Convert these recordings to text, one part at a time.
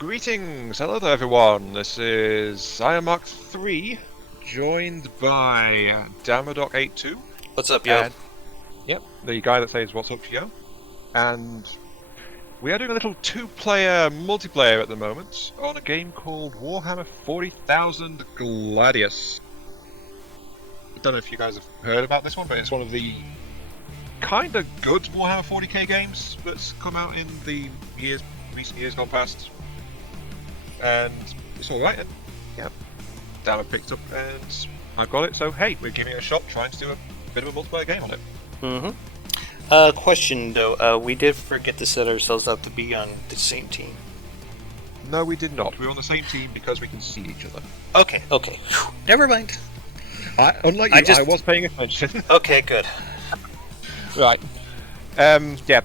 Greetings! Hello there, everyone. This is Aiyon Mark 3, joined by Dama.82. What's up, yo? And, yep, the guy that says, "What's up, yo?" And we are doing a little two-player multiplayer at the moment on a game called Warhammer 40,000 Gladius. I don't know if you guys have heard about this one, but it's one of the kind of good Warhammer 40k games that's come out in the recent years gone past, and it's all right. And yeah, Dama picked up, and I've got it. So hey, we're giving it a shot, trying to do a bit of a multiplayer game on it. Question though, we did forget to set ourselves up to be on the same team. No, we did not. We're on the same team because we can see each other. Okay. Whew. Never mind. Unlike you, I was paying attention. Okay, good. Right. Yeah.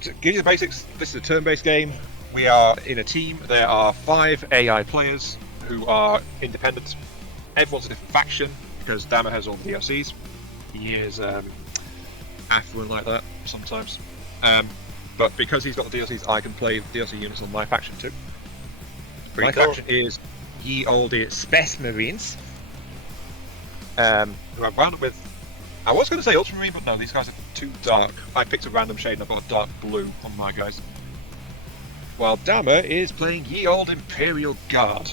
To give you the basics, this is a turn-based game. We are in a team. There are 5 AI players who are independent. Everyone's a different faction because Dama has all the DLCs. He is affluent like that sometimes. But because he's got the DLCs, I can play DLC units on my faction too. Pretty my cool. faction is ye olde Space Marines. Who I've wound up with. I was going to say Ultramarine, but no, these guys are too dark. I picked a random shade and I've got a dark blue on my guys. While Dama is playing ye old Imperial Guard.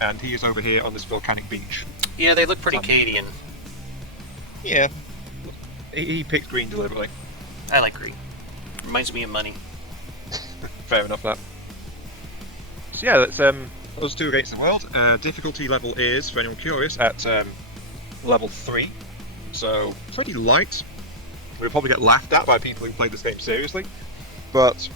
And he is over here on this volcanic beach. Yeah, they look pretty Cadian. Yeah. He picked green deliberately. I like green. Reminds me of money. Fair enough, that. So yeah, that's us two against the world. Difficulty level is, for anyone curious, at level 3. So, pretty light. We'll probably get laughed at by people who play this game seriously. But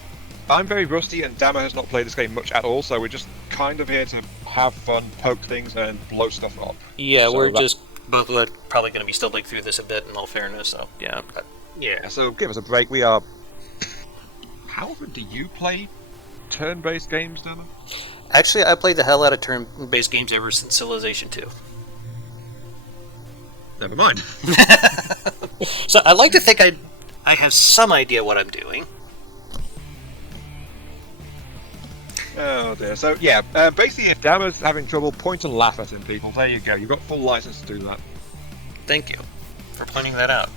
I'm very rusty and Dama has not played this game much at all, so we're just kind of here to have fun, poke things, and blow stuff up. Yeah, so we're just both probably going to be stumbling through this a bit, in all fairness, so yeah. Yeah, so give us a break. We are... How often do you play turn-based games, Dama? Actually, I played the hell out of turn-based games ever since Civilization 2. Never mind. So I like to think I have some idea what I'm doing. Oh dear. So yeah, basically if Dama's having trouble, point and laugh at him, people. There you go. You've got full license to do that. Thank you for pointing that out.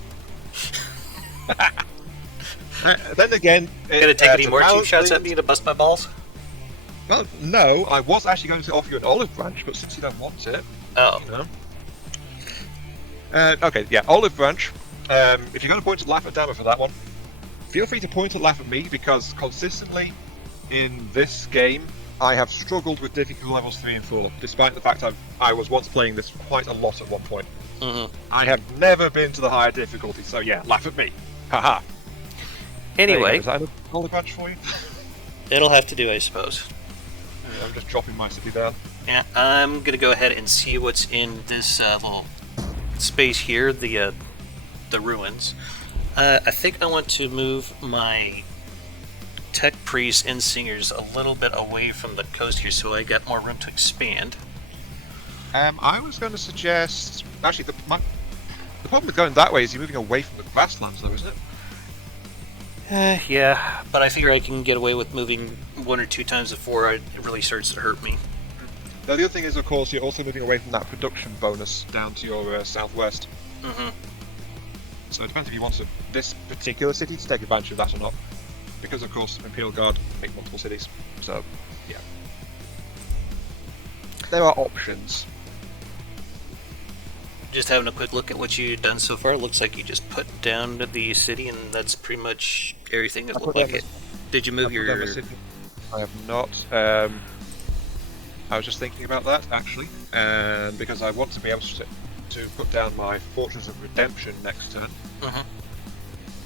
Then again... Gonna take any more cheap shots at me to bust my balls? Well, no. I was actually going to offer you an olive branch, but since you don't want it... Oh. You know. Okay, yeah, olive branch. If you're going to point and laugh at Dama for that one, feel free to point and laugh at me, because consistently in this game I have struggled with difficulty levels 3 and 4, despite the fact I was once playing this quite a lot at one point. I have never been to the higher difficulty, so yeah, laugh at me. Haha. Anyway, is that an olive branch for you? It'll have to do, I suppose. I'm just dropping my city down. Yeah, I'm gonna go ahead and see what's in this little space here, the ruins. I think I want to move my tech priests and singers a little bit away from the coast here, so I got more room to expand. I was going to suggest... Actually, the problem with going that way is you're moving away from the grasslands, though, isn't it? Yeah, but I figure I can get away with moving 1 or 2 times before it really starts to hurt me. Now, the other thing is, of course, you're also moving away from that production bonus down to your southwest. So it depends if you want this particular city to take advantage of that or not. Because, of course, Imperial Guard make multiple cities. So, yeah. There are options. Just having a quick look at what you've done so far, looks like you just put down the city, and that's pretty much everything that looked like it. Did you move your... I have not. I was just thinking about that, actually, because I want to be able to put down my Fortress of Redemption next turn.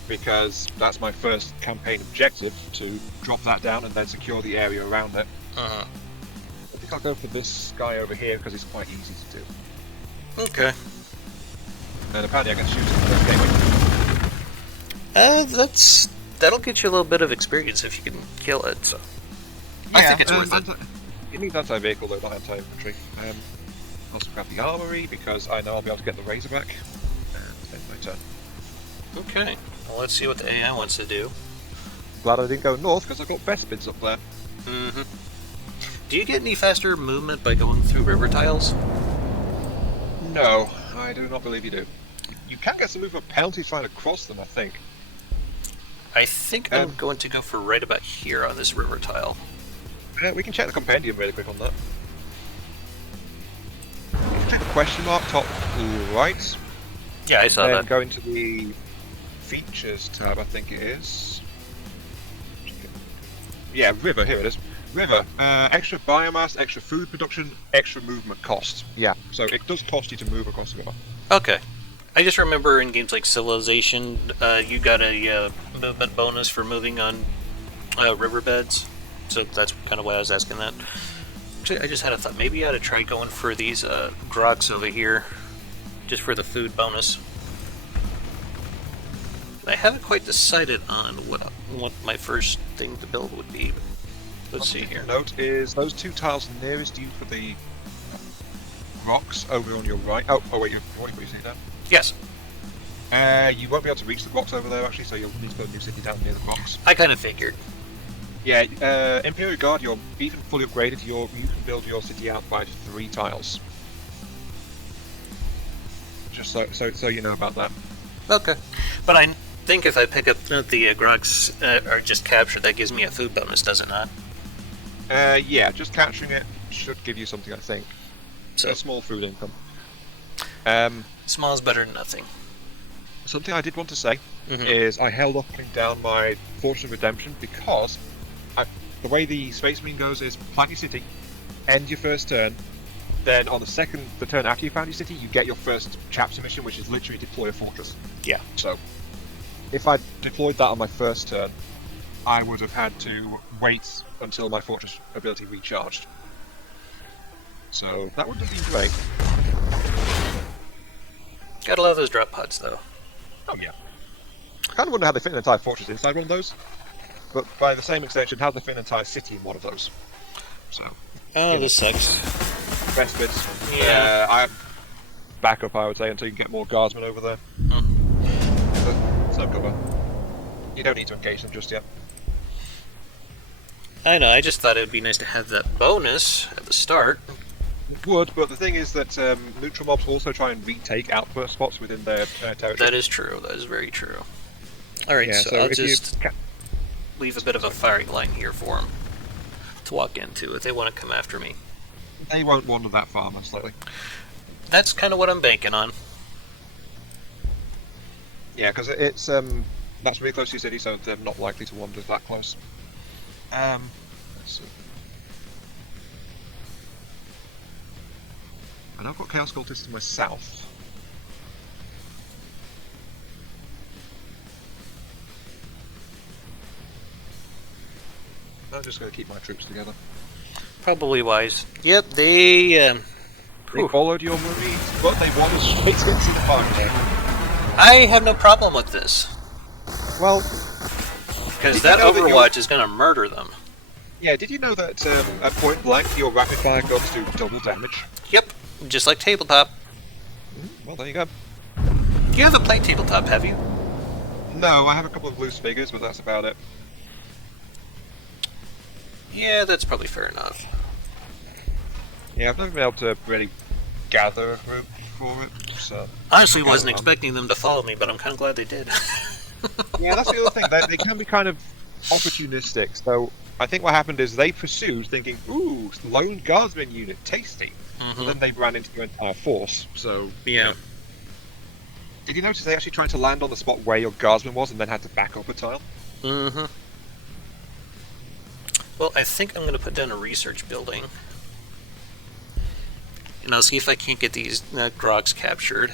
Because that's my first campaign objective, to drop that down and then secure the area around it. I think I'll go for this guy over here because it's quite easy to do. Okay. And apparently I can shoot him first game. That'll get you a little bit of experience if you can kill it, so... I think it's worth it. It needs anti-vehicle though, not anti-infantry. Also grab the armory because I know I'll be able to get the Razorback. And then my turn. Okay. Well, let's see what the AI wants to do. glad I didn't go north because I've got Vespids up there. Mm-hmm. Do you get any faster movement by going through river tiles? No, I do not believe you do. You can get some movement penalties flying across them, I think. I think I'm going to go for right about here on this river tile. We can check the compendium really quick on that. You can check the question mark top right. Yeah, I saw then that. Go into the features tab, I think it is. Yeah, river, here it is. River, extra biomass, extra food production, extra movement cost. Yeah, so it does cost you to move across the river. Okay. I just remember in games like Civilization, you got a movement bonus for moving on riverbeds. So that's kind of why I was asking that. Actually, I just had a thought. Maybe I ought to try going for these grogs over here, just for the food bonus. I haven't quite decided on what my first thing to build would be. Let's see here. Note is those two tiles nearest you for the rocks over on your right. Oh wait, you've already put your city down? Yes. You won't be able to reach the rocks over there actually, so you'll need to put a new city down near the rocks. I kind of figured. Yeah, Imperial Guard, you're even fully upgraded, you can build your city out by 3 tiles. Just so you know about that. Okay. But I think if I pick up the grogs or just capture, that gives me a food bonus, does it not? Yeah, just capturing it should give you something, I think. So a small food income. Small is better than nothing. Something I did want to say is I held off putting down my Fortress of Redemption because the way the Space Marine goes is plant your city, end your first turn, then on the turn after you found your city, you get your first chapter mission, which is literally deploy a fortress. Yeah. So, if I deployed that on my first turn, I would have had to wait until my fortress ability recharged. So, that would have been great. Gotta love those drop pods, though. Oh yeah. I kind of wonder how they fit an entire fortress inside one of those. But by the same extension, how they fit an entire city in one of those. So. Oh, this sucks. Best bits. Yeah. I backup, I would say, until you can get more guardsmen over there. But some cover. You don't need to engage them just yet. I know, I just thought it would be nice to have that bonus at the start. Would, but the thing is that neutral mobs also try and retake outburst spots within their territory. That is true, that is very true. Alright, Yeah, so I'll just leave a bit of a firing line here for them to walk into if they want to come after me. They won't wander that far, most likely. That's kind of what I'm banking on. Yeah, because it's that's really close to your city, so they're not likely to wander that close. Let's see. And I've got Chaos Cultists to my south. I'm just going to keep my troops together. Probably wise. Yep, they followed your marines, but they wandered straight into the farm. I have no problem with this. Well, because that Overwatch is going to murder them. Yeah, did you know that at point blank your rapid fire guns do double damage? Yep, just like tabletop. Well, there you go. You haven't played tabletop, have you? No, I have a couple of loose figures, but that's about it. Yeah, that's probably fair enough. Yeah, I've never been able to really gather a group for it, so... Honestly, wasn't expecting them to follow me, but I'm kind of glad they did. Yeah, that's the other thing. They can be kind of opportunistic, so I think what happened is they pursued thinking, ooh, lone guardsman unit, tasty. And then they ran into your entire force, so... Yeah. Did you notice they actually tried to land on the spot where your guardsman was and then had to back up a tile? Mm-hmm. Well, I think I'm going to put down a research building. And I'll see if I can't get these grogs captured.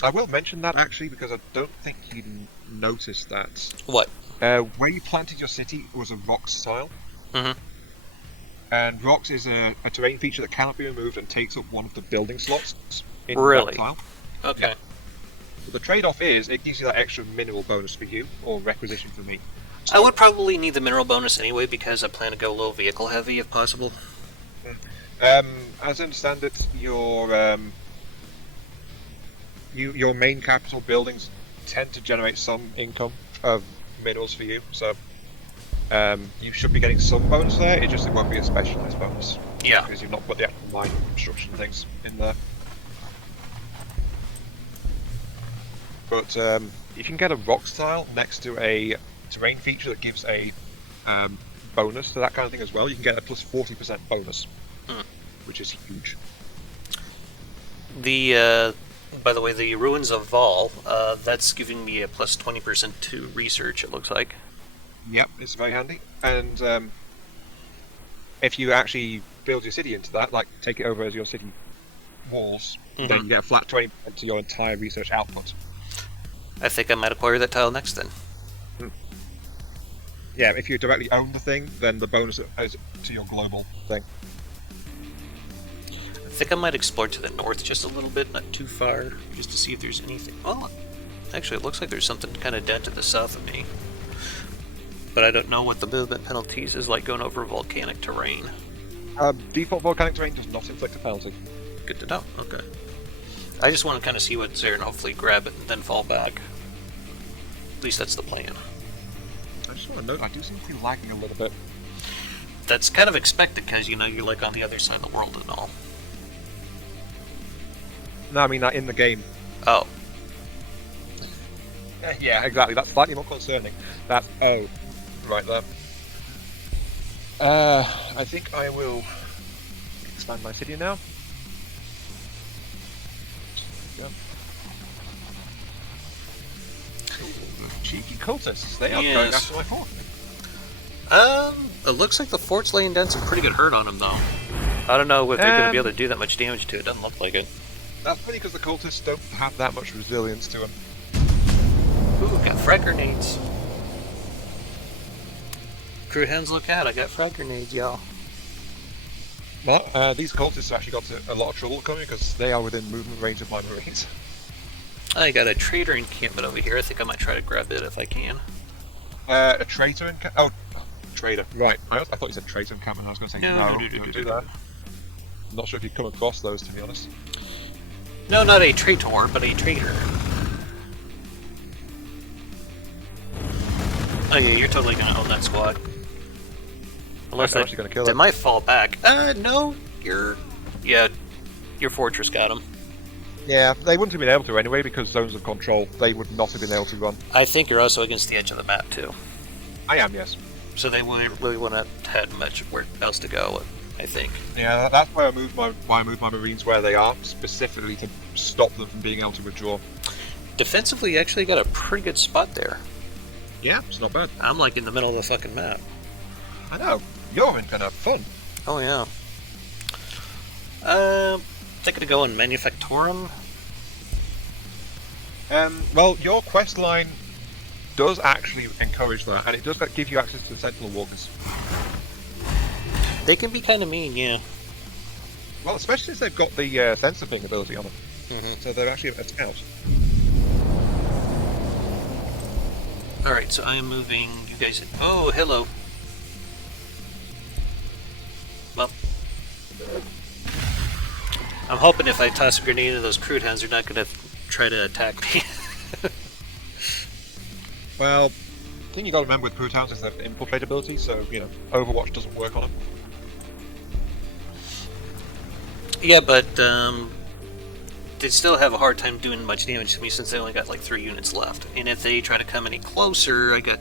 I will mention that actually because I don't think you noticed that. What? Where you planted your city was a rocks tile. And rocks is a terrain feature that cannot be removed and takes up one of the building slots in that tile. Okay. Yeah. But the trade-off is it gives you that extra mineral bonus for you, or requisition for me. I would probably need the mineral bonus anyway because I plan to go low vehicle heavy if possible. As I understand it, your main capital buildings tend to generate some income of minerals for you, so you should be getting some bonus there. It won't be a specialized bonus. Yeah. Because you've not put the actual mining construction things in there. But if you can get a rock style next to a terrain feature that gives a bonus to that kind of thing as well, you can get a plus 40% bonus, which is huge. By the way, the Ruins of Vol, that's giving me a plus 20% to research, it looks like. Yep, it's very handy. And if you actually build your city into that, like take it over as your city walls, then you get a flat 20% to your entire research output. I think I might acquire that tile next then. Yeah, if you directly own the thing, then the bonus is to your global thing. I think I might explore to the north just a little bit, not too far, just to see if there's anything. Well, actually, it looks like there's something kind of dead to the south of me. But I don't know what the movement penalties is like going over volcanic terrain. Default volcanic terrain does not inflict a penalty. Good to know. Okay. I just want to kind of see what's there and hopefully grab it and then fall back. At least that's the plan. I just want to note, I do seem to be lagging a little bit. That's kind of expected because, you know, you're like on the other side of the world and all. No, I mean that in the game. Oh. Yeah, exactly. That's slightly more concerning. That's right there. I think I will expand my city now. There we go. Ooh, the cheeky cultists. They are going after my fort. It looks like the fort's laying down some pretty good hurt on him, though. I don't know if they're going to be able to do that much damage to it. Doesn't look like it. That's funny because the cultists don't have that much resilience to them. Ooh, got frag grenades. Crew hands, look out! I got frag grenades, y'all. Well, these cultists actually got a lot of trouble coming because they are within movement range of my marines. I got a trader encampment over here. I think I might try to grab it if I can. A traitor encampment? Oh, trader. Right. I thought you said traitor encampment. I was going to say no, don't do that. I'm not sure if you've come across those, to be honest. No, not a traitor, but a trader. Oh yeah, you're totally going to own that squad. Unless they're actually going to kill it. They might fall back. No, your fortress got them. Yeah, they wouldn't have been able to anyway because zones of control. They would not have been able to run. I think you're also against the edge of the map too. I am, yes. So they really wouldn't have had much where else to go, I think. Yeah, that's why I moved my marines where they are, specifically to stop them from being able to withdraw. Defensively, you actually got a pretty good spot there. Yeah, it's not bad. I'm like in the middle of the fucking map. I know. You're in kind of fun. Oh yeah. Thinking to go in Manufactorum. Well, your quest line does actually encourage that, and it does give you access to the Sentinel Walkers. They can be kind of mean, yeah. Well, especially since they've got the sensor ping ability on them. So they're actually a scout. Alright, so I am moving you guys in. Oh, hello. Well, I'm hoping if I toss a grenade into those crude hounds, they're not going to try to attack me. Well, the thing you got to remember with crude hounds is they have infiltrate ability, so, you know, Overwatch doesn't work on them. Yeah, but they still have a hard time doing much damage to me since they only got like 3 units left. And if they try to come any closer, I got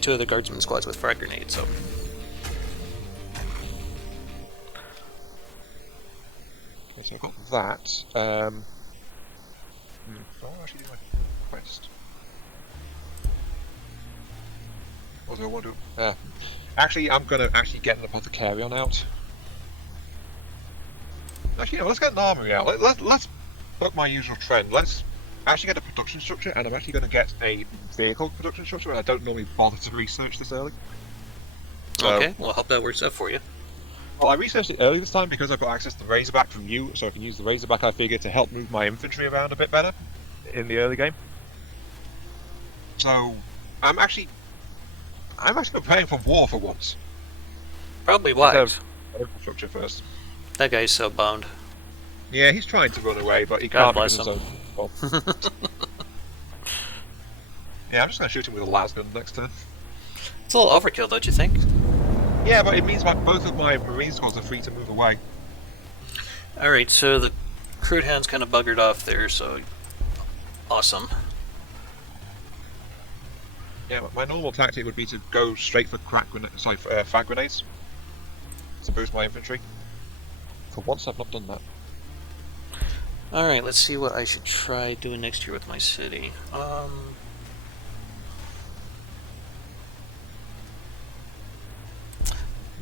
2 other guardsman squads with frag grenades, so... Okay, so I've got that. Oh, actually, do my quest. What do I want to? Actually, I'm gonna get an apothecarion out. Actually, no, let's get an armory out. Let's book my usual trend. Let's actually get a production structure, and I'm actually going to get a vehicle production structure, and I don't normally bother to research this early. So, okay, well, I hope that works out for you. Well, I researched it early this time because I've got access to the Razorback from you, so I can use the Razorback, I figure, to help move my infantry around a bit better in the early game. So, I'm actually preparing for war for once. Probably wise. Structure first. That guy's so bummed. Yeah, he's trying to run away, but he God can't because of his own fault. Yeah, I'm just going to shoot him with a las gun next turn. It's a little overkill, don't you think? Yeah, but it means that both of my marine squads are free to move away. Alright, so the crude hound's kind of buggered off there, so awesome. Yeah, my normal tactic would be to go straight for frag grenades to boost my infantry. For once, I've not done that. Alright, let's see what I should try doing next year with my city.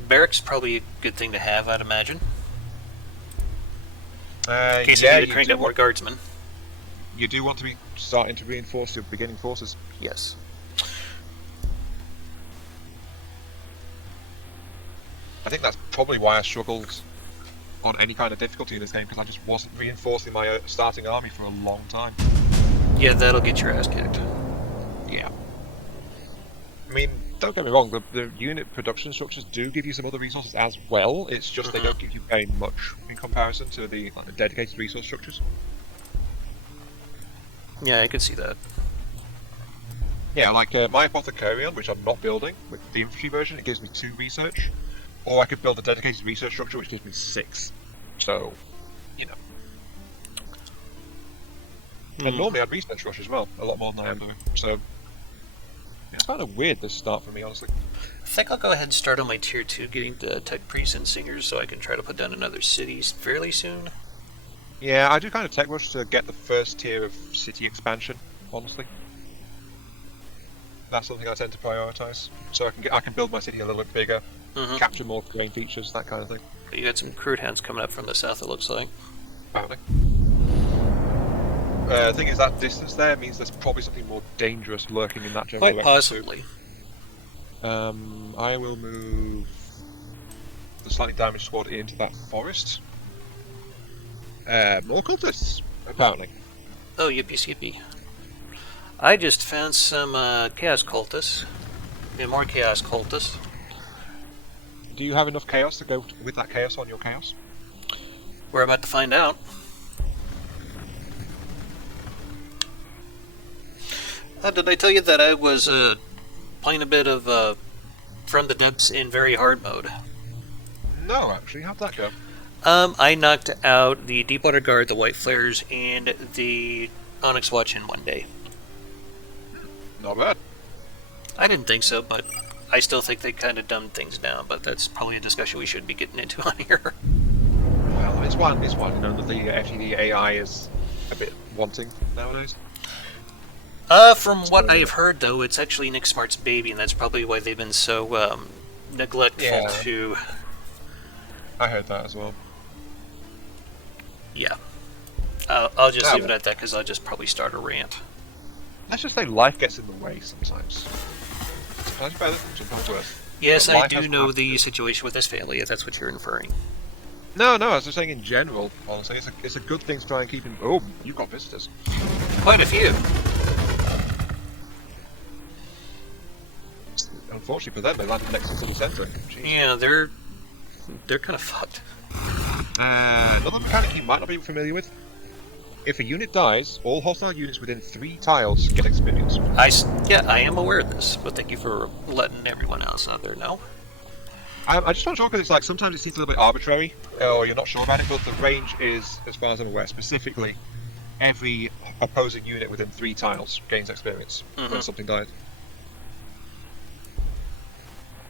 Barracks probably a good thing to have, I'd imagine. In case I need to crank up more guardsmen. You do want to be starting to reinforce your beginning forces. Yes. I think that's probably why I struggled on any kind of difficulty in this game, because I just wasn't reinforcing my starting army for a long time. Yeah, that'll get your ass kicked. Yeah. I mean, don't get me wrong, the unit production structures do give you some other resources as well, it's just they don't give you very much in comparison to the dedicated resource structures. Yeah, I could see that. Yeah, like my Apothecarion, which I'm not building, with the infantry version, it gives me 2 research. Or I could build a dedicated research structure which gives me 6. So, you know. And normally I'd research rush as well, a lot more than I am doing. So, yeah, it's kind of weird this start for me, honestly. I think I'll go ahead and start on my tier 2, getting the tech priests and singers, so I can try to put down another city fairly soon. Yeah, I do kind of tech rush to get the first tier of city expansion, honestly. That's something I tend to prioritize. So I can build my city a little bit bigger, capture more terrain features, that kind of thing. You got some crude hounds coming up from the south, it looks like. Apparently. The thing is, that distance there means there's probably something more dangerous lurking in that general Quite possibly. I will move the slightly damaged squad into that forest. More cultists, apparently. Oh, yippee skippy. I just found some chaos cultists. Yeah, more chaos cultists. Do you have enough chaos to go with that chaos on your chaos? We're about to find out. Did I tell you that I was playing a bit of From the Depths in very hard mode? No, actually. How'd that go? I knocked out the Deepwater Guard, the White Flares, and the Onyx Watch in one day. Not bad. I didn't think so, but I still think they kind of dumbed things down, but that's probably a discussion we should be getting into on here. Well, it's one known that the FTD AI is a bit wanting nowadays. From what I've heard, though, it's actually Nick Smart's baby, and that's probably why they've been so neglectful to... I heard that as well. Yeah. I'll just leave it at that, because I'll just probably start a rant. Let's just say life gets in the way sometimes. Sometimes better, sometimes worse. Yes, I do know the situation with this family, if that's what you're inferring. No, I was just saying in general, honestly, it's a good thing to try and keep him... Oh, you've got visitors. Quite a few. Unfortunately for them, they landed next to the centre. Yeah, they're kind of fucked. Another mechanic you might not be familiar with. If a unit dies, all hostile units within 3 tiles get experience. I am aware of this, but thank you for letting everyone else out there know. I just want to sure because it's like sometimes it seems a little bit arbitrary, or you're not sure about it, but the range is, as far as I'm aware, specifically every opposing unit within 3 tiles gains experience when something dies.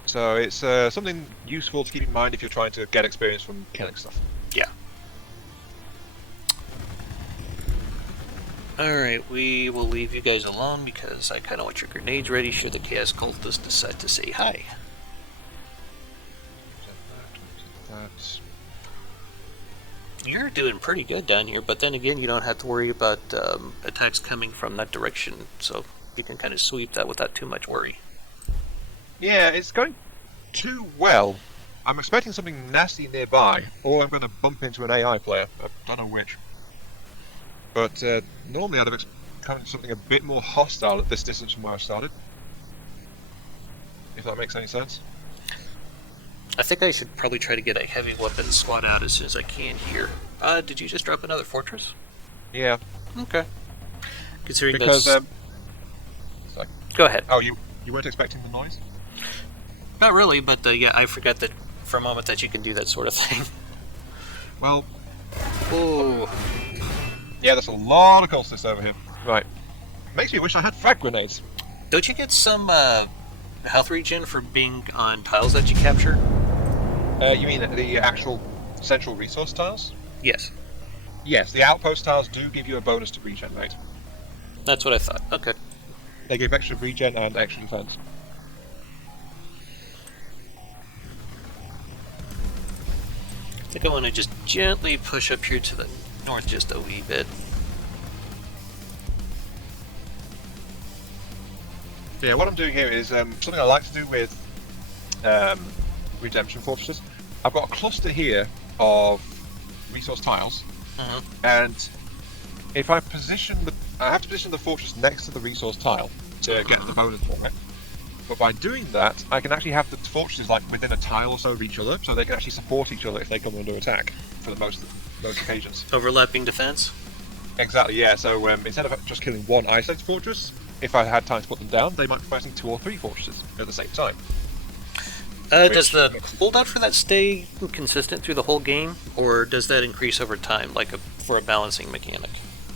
So it's something useful to keep in mind if you're trying to get experience from killing stuff. Yeah. Alright, we will leave you guys alone because I kind of want your grenades ready should the Chaos Cultists decide to say hi. You're doing pretty good down here, but then again, you don't have to worry about attacks coming from that direction, so you can kind of sweep that without too much worry. Yeah, it's going too well. I'm expecting something nasty nearby, or I'm going to bump into an AI player. I don't know which. But normally I'd have expected something a bit more hostile at this distance from where I started. If that makes any sense. I think I should probably try to get a heavy weapons squad out as soon as I can here. Did you just drop another fortress? Yeah. Okay. Considering because Go ahead. Oh, you weren't expecting the noise? Not really, but yeah, I forgot that for a moment that you can do that sort of thing. Well, Ooh. yeah, there's a lot of cultists over here. Right. Makes me wish I had frag grenades. Don't you get some health regen for being on tiles that you capture? You mean the actual central resource tiles? Yes. Yes, the outpost tiles do give you a bonus to regenerate. That's what I thought. Okay. They give extra regen and extra defense. I think I want to just gently push up here to the north just a wee bit. Yeah, what I'm doing here is something I like to do with redemption fortresses. I've got a cluster here of resource tiles, and if I have to position the fortress next to the resource tile to get the bonus for it. But by doing that, I can actually have the fortresses like within a tile or so of each other, so they can actually support each other if they come under attack for the most occasions. Overlapping defense? Exactly, yeah. So instead of just killing one isolated fortress, if I had time to put them down, they might be fighting 2 or 3 fortresses at the same time. Does the cooldown for that stay consistent through the whole game, or does that increase over time, like for a balancing mechanic?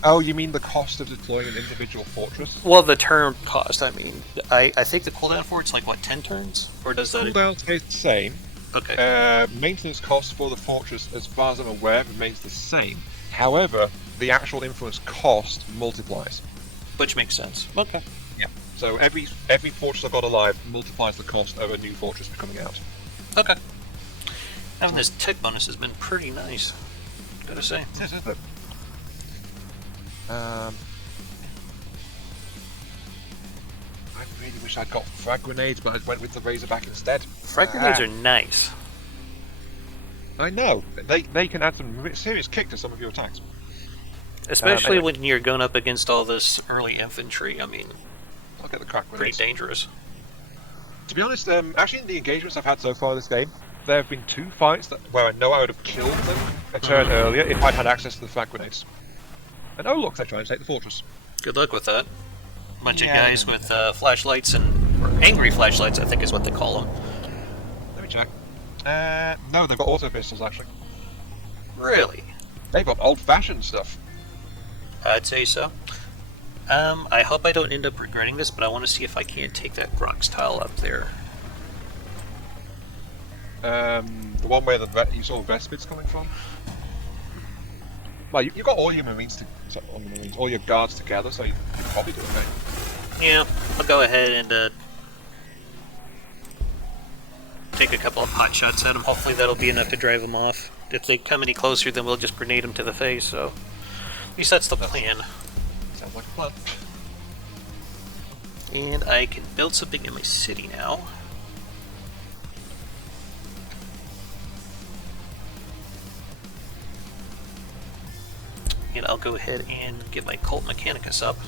Oh, you mean the cost of deploying an individual fortress? Well, the turn cost, I mean. I think the cooldown for it's like, what, 10 turns? Or does that... Cooldown stays the same. Okay. Maintenance cost for the fortress, as far as I'm aware, remains the same. However, the actual influence cost multiplies. Which makes sense. Okay. Yeah. So every fortress I've got alive multiplies the cost of a new fortress coming out. Okay. Having this tech bonus has been pretty nice, gotta say. It is, isn't it? I really wish I'd got frag grenades, but I went with the Razorback instead. Frag grenades are nice. I know. They can add some serious kick to some of your attacks. Especially when you're going up against all this early infantry. I mean, I'll get the crack pretty grenades. dangerous. To be honest, actually in the engagements I've had so far this game, there have been 2 fights where I know I would have killed them a turn earlier if I'd had access to the frag grenades. And oh look, they're trying to take the fortress. Good luck with that. Bunch of guys with flashlights or angry flashlights, I think is what they call them. Let me check. No, they've got auto pistols actually. Really? They've got old-fashioned stuff. I'd say so. I hope I don't end up regretting this, but I want to see if I can't take that Grox tile up there. The one where you saw the Vespids coming from? Well, you've got all your marines, all your guards together, so you can probably do okay. Yeah, I'll go ahead and take a couple of pot shots at them. Hopefully that'll be enough to drive them off. If they come any closer, then we'll just grenade them to the face, so... At least that's the plan. Sounds like a plan. And I can build something in my city now. And I'll go ahead and get my Cult Mechanicus up.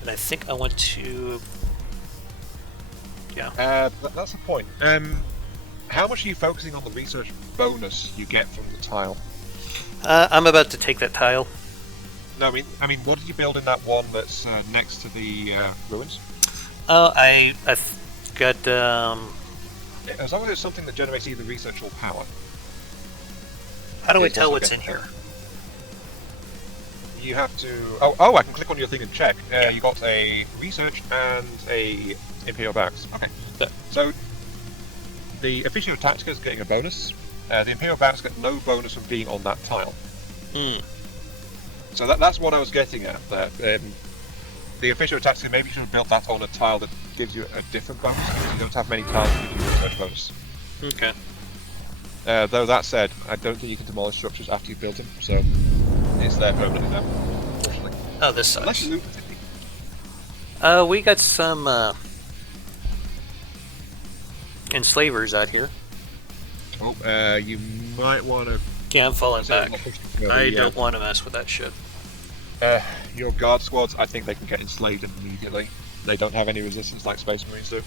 And I think I want to... Yeah. That's the point. How much are you focusing on the research bonus you get from the tile? I'm about to take that tile. No, I mean, what did you build in that one that's next to the ruins? Oh, I've got, As long as it's something that generates either research or power. How do I tell what's in here? You have to... Oh, I can click on your thing and check. You got a research and a Imperial Barracks. Okay. So, the Officio Tactica is getting a bonus. The Imperial Barracks get no bonus from being on that tile. So that's what I was getting at there. The Officio Tactica, maybe you should have built that on a tile that gives you a different bonus, because you don't have many tiles that give you a research bonus. Okay. Though that said, I don't think you can demolish structures after you've built them, so it's there permanently now, unfortunately. Oh, this sucks. Unless you loot the city. We got some, enslavers out here. Oh, you might want to... Yeah, I'm falling back. I don't want to mess with that shit. Your guard squads, I think they can get enslaved immediately. They don't have any resistance like Space Marines do.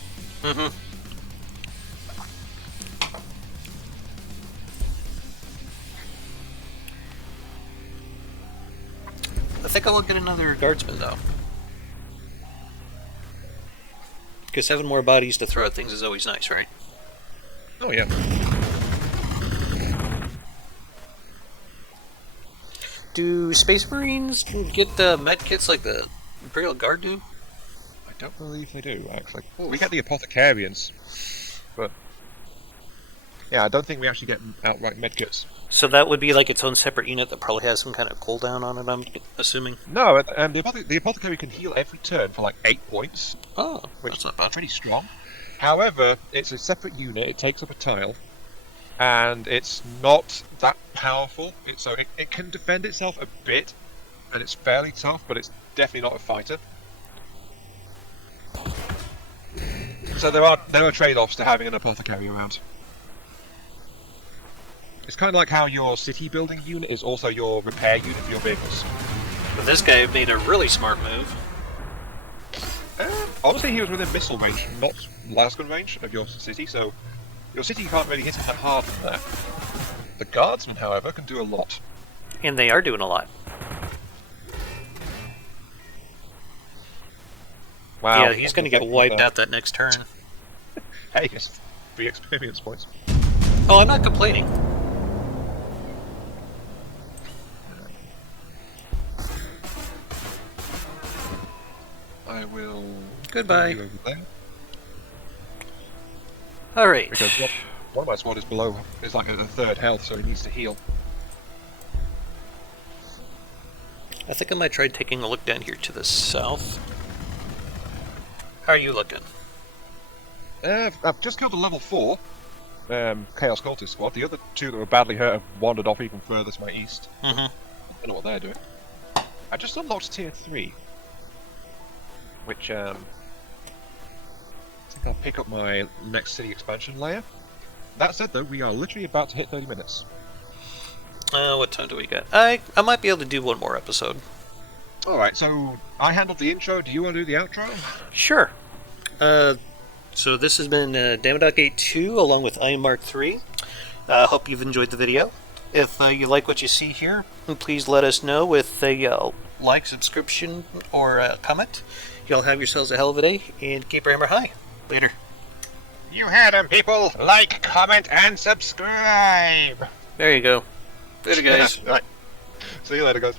I think I will get another guardsman, though. Because having more bodies to throw at things is always nice, right? Oh yeah. Do Space Marines get the med kits like the Imperial Guard do? I don't believe they do, actually. We get the Apothecarians, but yeah, I don't think we actually get outright medkits. So that would be like its own separate unit that probably has some kind of cooldown on it, I'm assuming? No, the Apothecary can heal every turn for like 8 points, Oh, which that's not is bad. pretty strong. However, it's a separate unit, it takes up a tile, and it's not that powerful. So it can defend itself a bit, and it's fairly tough, but it's definitely not a fighter. So there are trade-offs to having an Apothecary around. It's kind of like how your city building unit is also your repair unit for your vehicles. But this guy made a really smart move. Honestly, he was within missile range, not lasgun range of your city, so your city can't really hit him that hard from there. The guardsmen, however, can do a lot. And they are doing a lot. Wow. Yeah, he's going to get wiped out that next turn. Hey, it's 3 experience points. Oh, I'm not complaining. I will... Goodbye. You over there, Alright. because one of my squad is below, is like at a third health, so he needs to heal. I think I might try taking a look down here to the south. How are you looking? I've just killed a level 4 Chaos Cultist squad. The other 2 that were badly hurt have wandered off even further to my east. Mm-hmm. I don't know what they're doing. I just unlocked tier 3, which I think I'll pick up my next city expansion layer. That said, though, we are literally about to hit 30 minutes. What time do we got? I might be able to do one more episode. Alright, so I handled the intro. Do you want to do the outro? Sure. So this has been Dama 82 along with Aiyon Mark 3. Hope you've enjoyed the video. If you like what you see here, please let us know with a like, subscription, or comment. Y'all have yourselves a hell of a day, and keep your hammer high. Later. You had them, people! Like, comment, and subscribe! There you go. Later, guys. Right. See you later, guys.